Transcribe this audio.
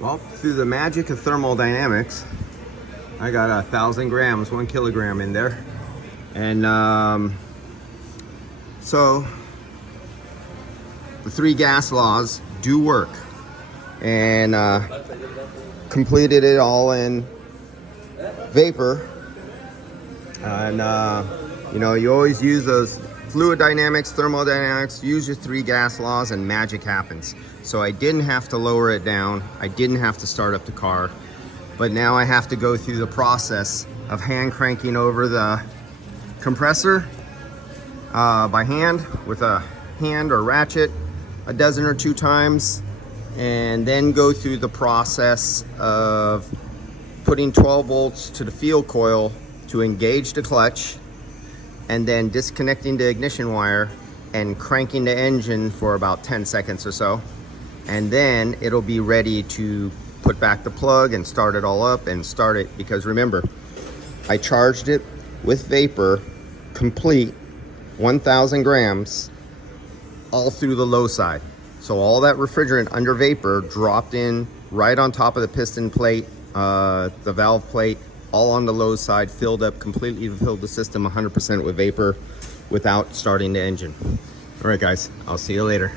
Well, through the magic of thermodynamics, I got 1,000 grams, 1 kilogram in there. And so the 3 gas laws do work. And completed it all in vapor. And you know, you always use those fluid dynamics, thermodynamics, use your 3 gas laws and magic happens. So I didn't have to lower it down. I didn't have to start up the car. But now I have to go through the process of hand cranking over the compressor by hand with a hand or ratchet a dozen or 2 times, and then go through the process of putting 12 volts to the field coil to engage the clutch, and then disconnecting the ignition wire and cranking the engine for about 10 seconds or so. And then it'll be ready to put back the plug and start it all up and start it. Because remember, I charged it with vapor, complete 1,000 grams, all through the low side. So all that refrigerant under vapor dropped in right on top of the piston plate, the valve plate, all on the low side, filled up, completely filled the system 100% with vapor without starting the engine. All right, guys, I'll see you later.